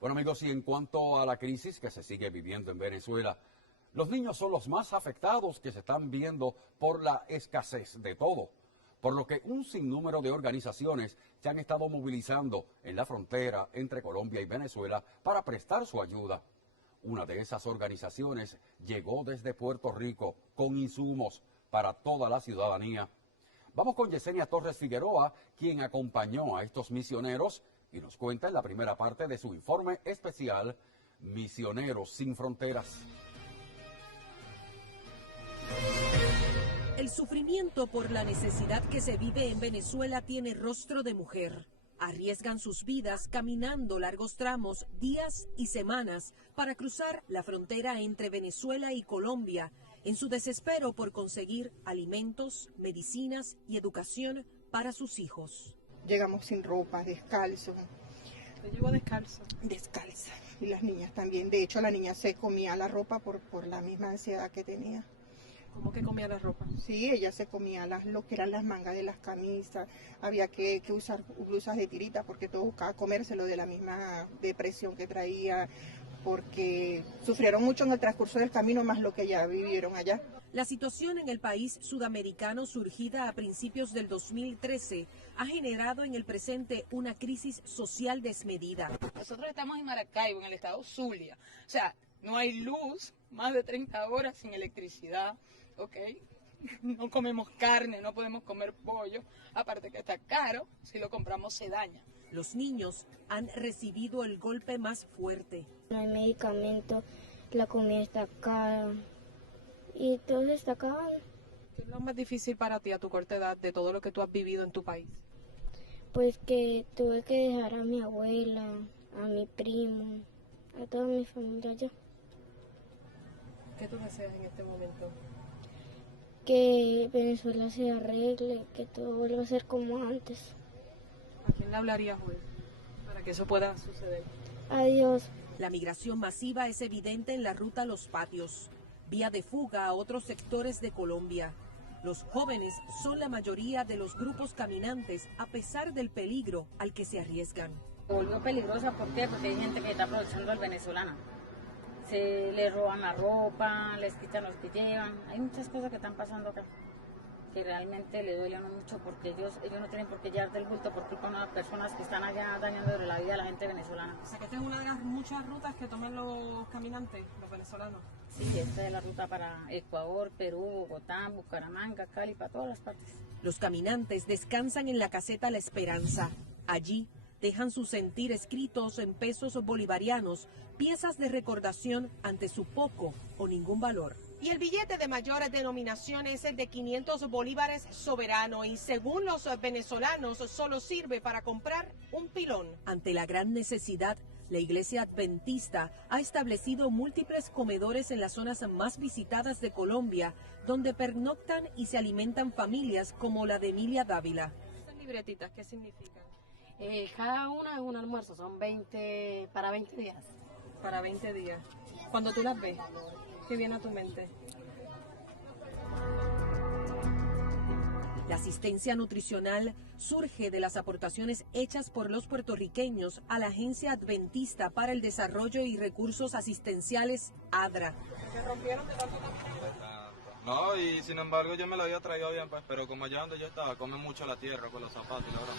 Bueno, amigos, y en cuanto a la crisis que se sigue viviendo en Venezuela, los niños son los más afectados que se están viendo por la escasez de todo, por lo que un sinnúmero de organizaciones se han estado movilizando en la frontera entre Colombia y Venezuela para prestar su ayuda. Una de esas organizaciones llegó desde Puerto Rico con insumos para toda la ciudadanía. Vamos con Yesenia Torres Figueroa, quien acompañó a estos misioneros y nos cuenta en la primera parte de su informe especial, Misioneros sin Fronteras. El sufrimiento por la necesidad que se vive en Venezuela tiene rostro de mujer. Arriesgan sus vidas caminando largos tramos, días y semanas para cruzar la frontera entre Venezuela y Colombia en su desespero por conseguir alimentos, medicinas y educación para sus hijos. Llegamos sin ropa, descalzo. ¿Te llegó descalzo? Descalza. Y las niñas también. De hecho, la niña se comía la ropa por la misma ansiedad que tenía. ¿Cómo que comía la ropa? Sí, ella se comía lo que eran las mangas de las camisas. Había que usar blusas de tirita porque todo buscaba comérselo de la misma depresión que traía, porque sufrieron mucho en el transcurso del camino más lo que ya vivieron allá. La situación en el país sudamericano surgida a principios del 2013 ha generado en el presente una crisis social desmedida. Nosotros estamos en Maracaibo, en el estado Zulia. O sea, no hay luz, más de 30 horas sin electricidad, ¿ok? No comemos carne, no podemos comer pollo, aparte que está caro, si lo compramos se daña. Los niños han recibido el golpe más fuerte. No hay medicamentos, la comida está cara y todo está acabando. ¿Qué es lo más difícil para ti a tu corta edad de todo lo que tú has vivido en tu país? Pues que tuve que dejar a mi abuela, a mi primo, a toda mi familia allá. ¿Qué tú deseas en este momento? Que Venezuela se arregle, que todo vuelva a ser como antes. ¿A quién le hablarías hoy para que eso pueda suceder? Adiós. La migración masiva es evidente en la ruta Los Patios, vía de fuga a otros sectores de Colombia. Los jóvenes son la mayoría de los grupos caminantes a pesar del peligro al que se arriesgan. Se volvió peligrosa, ¿por qué? Porque hay gente que está aprovechando al venezolano. Se le roban la ropa, les quitan los que llevan. Hay muchas cosas que están pasando acá que realmente le duele a uno mucho porque ellos no tienen por qué llevar del bulto por culpa de unas personas que están allá dañando la vida a la gente venezolana. O sea, que esta es una de las muchas rutas que toman los caminantes, los venezolanos. Sí, esta es la ruta para Ecuador, Perú, Bogotá, Bucaramanga, Cali, para todas las partes. Los caminantes descansan en la caseta La Esperanza. Allí dejan su sentir escritos en pesos bolivarianos, piezas de recordación ante su poco o ningún valor. Y el billete de mayor denominación es el de 500 bolívares soberano y según los venezolanos solo sirve para comprar un pilón. Ante la gran necesidad, la Iglesia Adventista ha establecido múltiples comedores en las zonas más visitadas de Colombia, donde pernoctan y se alimentan familias como la de Emilia Dávila. ¿Estas libretitas qué significan? Cada una es un almuerzo, son 20 para 20 días. Para 20 días. Cuando tú las ves, ¿qué viene a tu mente? La asistencia nutricional surge de las aportaciones hechas por los puertorriqueños a la Agencia Adventista para el Desarrollo y Recursos Asistenciales, ADRA. ¿Se rompieron de tanto caminar? No, y sin embargo yo me la había traído bien, pues, pero como allá donde yo estaba, comen mucho la tierra con los zapatos y la broma.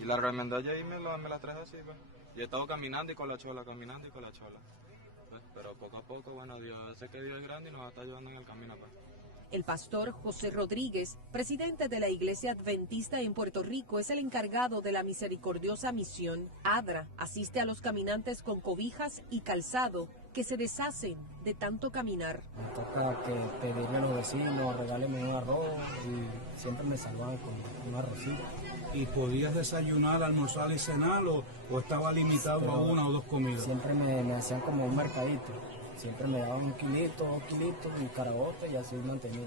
Y la remendalla ahí me la traje así, pues. Y he estado caminando y con la chola, caminando y con la chola. Pues, pero poco a poco, bueno, Dios, sé que Dios es grande y nos está ayudando en el camino, pues. El pastor José Rodríguez, presidente de la Iglesia Adventista en Puerto Rico, es el encargado de la misericordiosa misión. ADRA asiste a los caminantes con cobijas y calzado que se deshacen de tanto caminar. Me toca pedirle a los vecinos, regálenme un arroz y siempre me salvan con un arrocito. ¿Y podías desayunar, almorzar y cenar o estaba limitado a una o dos comidas? Siempre me hacían como un mercadito. Siempre me daban 1 kilito, 2 kilitos y carabote y así mantenido.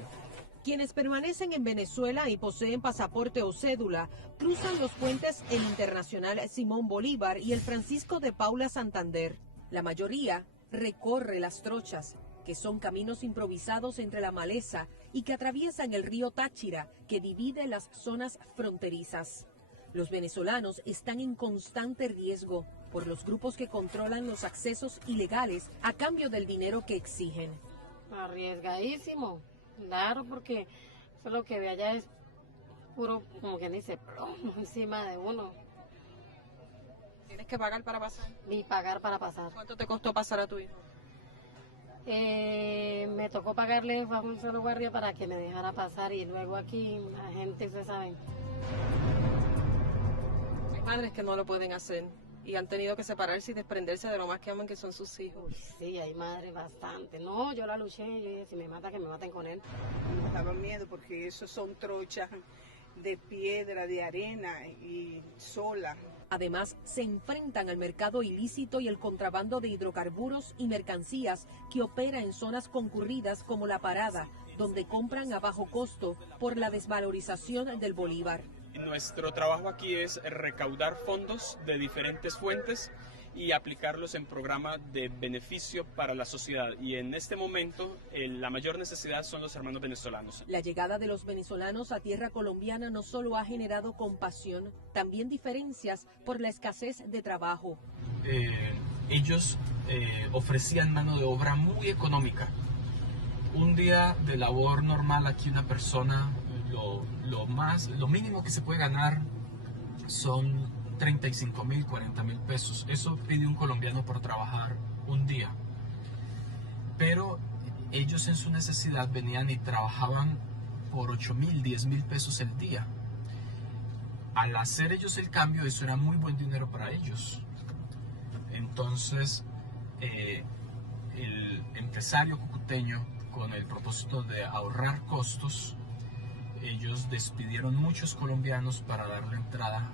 Quienes permanecen en Venezuela y poseen pasaporte o cédula cruzan los puentes el Internacional Simón Bolívar y el Francisco de Paula Santander. La mayoría recorre las trochas, que son caminos improvisados entre la maleza y que atraviesan el río Táchira, que divide las zonas fronterizas. Los venezolanos están en constante riesgo, por los grupos que controlan los accesos ilegales a cambio del dinero que exigen. Arriesgadísimo, claro, porque eso lo que ve allá es puro, como quien dice, plomo encima de uno. ¿Tienes que pagar para pasar? Ni pagar para pasar. ¿Cuánto te costó pasar a tu hijo? Me tocó pagarle a un solo guardia para que me dejara pasar y luego aquí la gente, ustedes saben. Hay madres que no lo pueden hacer y han tenido que separarse y desprenderse de lo más que aman, que son sus hijos. Uy, sí, hay madres bastante. No, yo la luché, yo dije, si me mata, que me maten con él. Me daba miedo porque esos son trochas de piedra, de arena y sola. Además, se enfrentan al mercado ilícito y el contrabando de hidrocarburos y mercancías que opera en zonas concurridas como La Parada, donde compran a bajo costo por la desvalorización del bolívar. Nuestro trabajo aquí es recaudar fondos de diferentes fuentes y aplicarlos en programas de beneficio para la sociedad. Y en este momento la mayor necesidad son los hermanos venezolanos. La llegada de los venezolanos a tierra colombiana no solo ha generado compasión, también diferencias por la escasez de trabajo. Ellos ofrecían mano de obra muy económica. Un día de labor normal aquí una persona, lo mínimo que se puede ganar son 35.000, 40.000 pesos. Eso pide un colombiano por trabajar un día. Pero ellos en su necesidad venían y trabajaban por 8.000, 10.000 pesos el día. Al hacer ellos el cambio, eso era muy buen dinero para ellos. Entonces, el empresario cucuteño, con el propósito de ahorrar costos, ellos despidieron muchos colombianos para darle entrada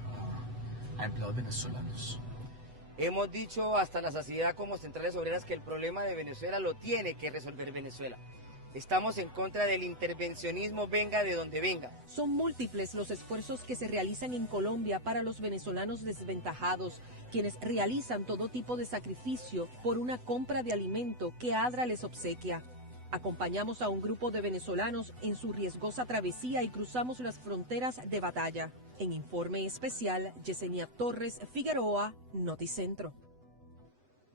a empleados venezolanos. Hemos dicho hasta la saciedad como centrales obreras que el problema de Venezuela lo tiene que resolver Venezuela. Estamos en contra del intervencionismo, venga de donde venga. Son múltiples los esfuerzos que se realizan en Colombia para los venezolanos desventajados, quienes realizan todo tipo de sacrificio por una compra de alimento que ADRA les obsequia. Acompañamos a un grupo de venezolanos en su riesgosa travesía y cruzamos las fronteras de batalla. En informe especial, Yesenia Torres Figueroa, Noticentro.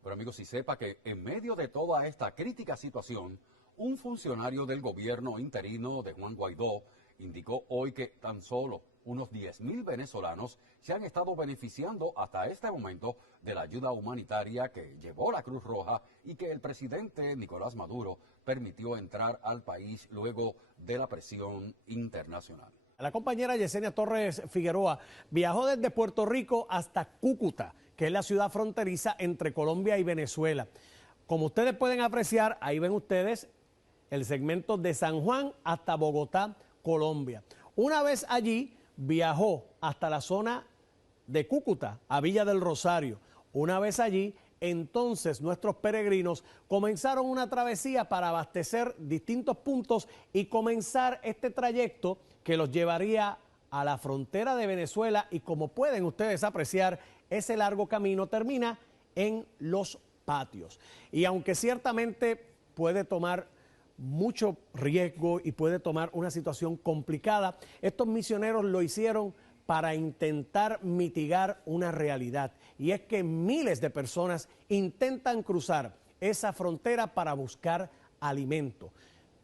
Pero amigos, si sepa que en medio de toda esta crítica situación, un funcionario del gobierno interino de Juan Guaidó indicó hoy que tan solo unos 10.000 venezolanos se han estado beneficiando hasta este momento de la ayuda humanitaria que llevó la Cruz Roja y que el presidente Nicolás Maduro permitió entrar al país luego de la presión internacional. La compañera Yesenia Torres Figueroa viajó desde Puerto Rico hasta Cúcuta, que es la ciudad fronteriza entre Colombia y Venezuela. Como ustedes pueden apreciar, ahí ven ustedes el segmento de San Juan hasta Bogotá, Colombia. Una vez allí, viajó hasta la zona de Cúcuta, a Villa del Rosario. Una vez allí, entonces nuestros peregrinos comenzaron una travesía para abastecer distintos puntos y comenzar este trayecto que los llevaría a la frontera de Venezuela, y como pueden ustedes apreciar, ese largo camino termina en Los Patios. Y aunque ciertamente puede tomar mucho riesgo y puede tomar una situación complicada, estos misioneros lo hicieron para intentar mitigar una realidad, y es que miles de personas intentan cruzar esa frontera para buscar alimento.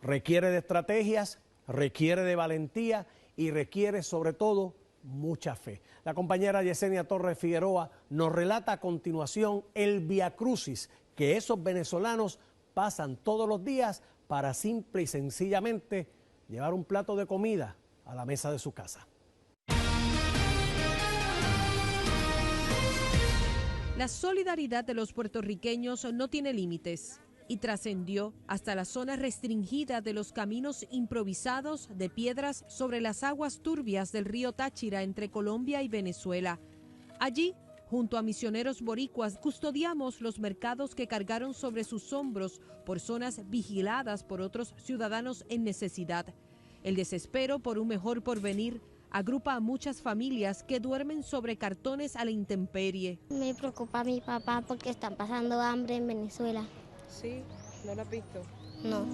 Requiere de estrategias, requiere de valentía y requiere sobre todo mucha fe. La compañera Yesenia Torres Figueroa nos relata a continuación el viacrucis que esos venezolanos pasan todos los días para simple y sencillamente llevar un plato de comida a la mesa de su casa. La solidaridad de los puertorriqueños no tiene límites y trascendió hasta la zona restringida de los caminos improvisados de piedras sobre las aguas turbias del río Táchira entre Colombia y Venezuela. Allí, junto a misioneros boricuas, custodiamos los mercados que cargaron sobre sus hombros por zonas vigiladas por otros ciudadanos en necesidad. El desespero por un mejor porvenir agrupa a muchas familias que duermen sobre cartones a la intemperie. Me preocupa a mi papá porque están pasando hambre en Venezuela. ¿Sí? ¿No lo has visto? No.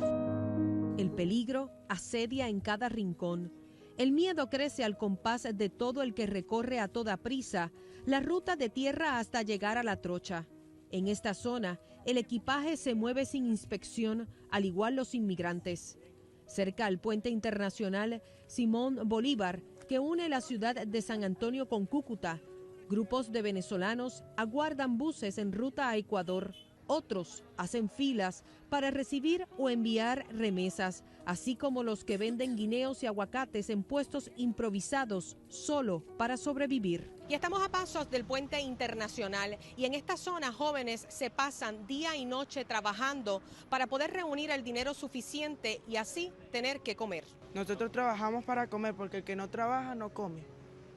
El peligro asedia en cada rincón. El miedo crece al compás de todo el que recorre a toda prisa la ruta de tierra hasta llegar a La Trocha. En esta zona, el equipaje se mueve sin inspección, al igual los inmigrantes. Cerca al puente internacional Simón Bolívar, que une la ciudad de San Antonio con Cúcuta, grupos de venezolanos aguardan buses en ruta a Ecuador. Otros hacen filas para recibir o enviar remesas, así como los que venden guineos y aguacates en puestos improvisados solo para sobrevivir. Y estamos a pasos del puente internacional y en esta zona jóvenes se pasan día y noche trabajando para poder reunir el dinero suficiente y así tener que comer. Nosotros trabajamos para comer porque el que no trabaja no come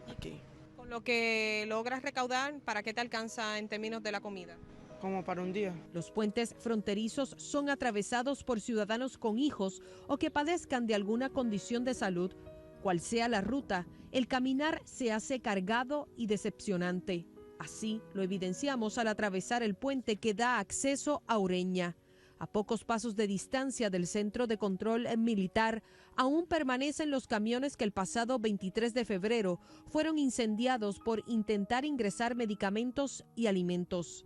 aquí. Con lo que logras recaudar, ¿para qué te alcanza en términos de la comida? Como para un día. Los puentes fronterizos son atravesados por ciudadanos con hijos o que padezcan de alguna condición de salud. Cual sea la ruta, el caminar se hace cargado y decepcionante. Así lo evidenciamos al atravesar el puente que da acceso a Ureña. A pocos pasos de distancia del centro de control militar, aún permanecen los camiones que el pasado 23 de febrero fueron incendiados por intentar ingresar medicamentos y alimentos.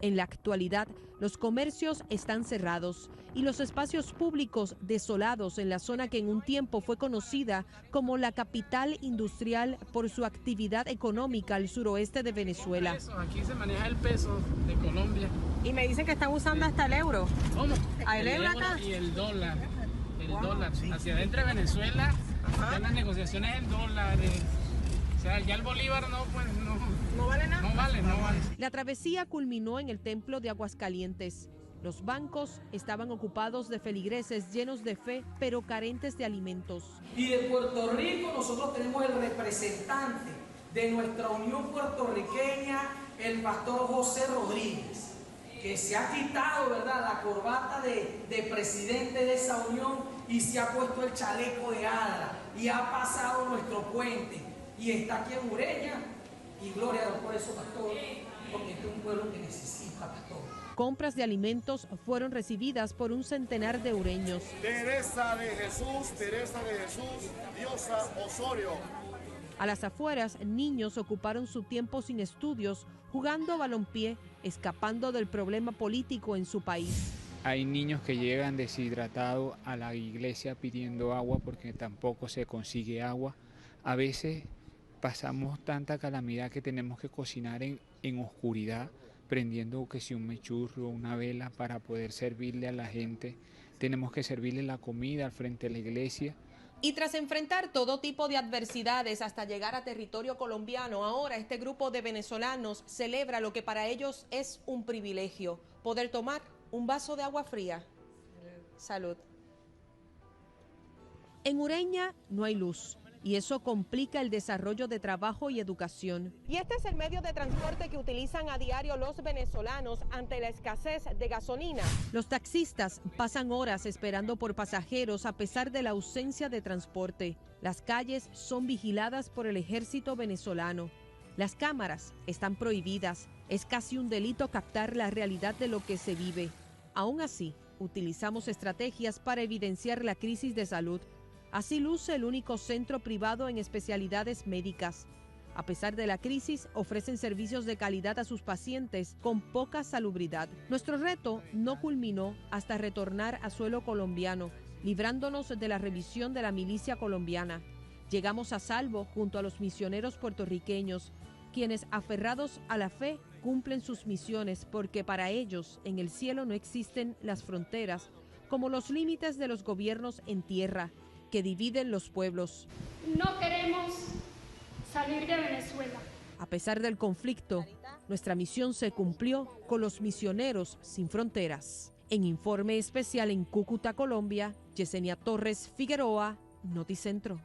En la actualidad, los comercios están cerrados y los espacios públicos desolados en la zona que en un tiempo fue conocida como la capital industrial por su actividad económica al suroeste de Venezuela. Aquí se maneja el peso de Colombia. Y me dicen que están usando hasta el euro. ¿Cómo? ¿El euro acá? Y el dólar. El dólar. Sí. Hacia adentro de Venezuela, están las negociaciones en dólares. O sea, ya el bolívar no vale nada. No vale. La travesía culminó en el templo de Aguascalientes. Los bancos estaban ocupados de feligreses llenos de fe, pero carentes de alimentos. Y de Puerto Rico nosotros tenemos el representante de nuestra Unión Puertorriqueña, el pastor José Rodríguez, que se ha quitado, ¿verdad?, la corbata de presidente de esa unión y se ha puesto el chaleco de hada y ha pasado nuestro puente y está aquí en Ureña. Y gloria a Dios por eso, pastor, porque este es un pueblo que necesita, pastor. Compras de alimentos fueron recibidas por un centenar de ureños. Teresa de Jesús, Diosa Osorio. A las afueras, niños ocuparon su tiempo sin estudios, jugando balompié, escapando del problema político en su país. Hay niños que llegan deshidratados a la iglesia pidiendo agua porque tampoco se consigue agua. A veces pasamos tanta calamidad que tenemos que cocinar en oscuridad, prendiendo que si un mechurro, una vela para poder servirle a la gente. Tenemos que servirle la comida al frente de la iglesia. Y tras enfrentar todo tipo de adversidades hasta llegar a territorio colombiano, ahora este grupo de venezolanos celebra lo que para ellos es un privilegio, poder tomar un vaso de agua fría. Salud. En Ureña no hay luz. Y eso complica el desarrollo de trabajo y educación. Y este es el medio de transporte que utilizan a diario los venezolanos ante la escasez de gasolina. Los taxistas pasan horas esperando por pasajeros a pesar de la ausencia de transporte. Las calles son vigiladas por el ejército venezolano. Las cámaras están prohibidas. Es casi un delito captar la realidad de lo que se vive. Aún así, utilizamos estrategias para evidenciar la crisis de salud. Así luce el único centro privado en especialidades médicas. A pesar de la crisis, ofrecen servicios de calidad a sus pacientes con poca salubridad. Nuestro reto no culminó hasta retornar a suelo colombiano, librándonos de la revisión de la milicia colombiana. Llegamos a salvo junto a los misioneros puertorriqueños, quienes, aferrados a la fe, cumplen sus misiones porque para ellos en el cielo no existen las fronteras, como los límites de los gobiernos en tierra, que dividen los pueblos. No queremos salir de Venezuela. A pesar del conflicto, nuestra misión se cumplió con los misioneros sin fronteras. En informe especial en Cúcuta, Colombia, Yesenia Torres Figueroa, Noticentro.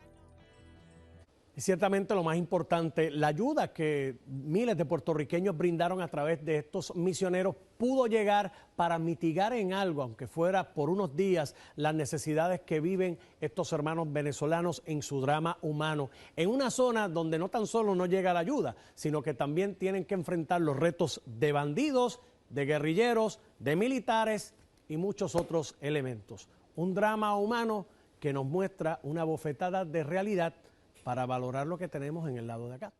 Y ciertamente lo más importante, la ayuda que miles de puertorriqueños brindaron a través de estos misioneros pudo llegar para mitigar en algo, aunque fuera por unos días, las necesidades que viven estos hermanos venezolanos en su drama humano, en una zona donde no tan solo no llega la ayuda, sino que también tienen que enfrentar los retos de bandidos, de guerrilleros, de militares y muchos otros elementos. Un drama humano que nos muestra una bofetada de realidad para valorar lo que tenemos en el lado de acá.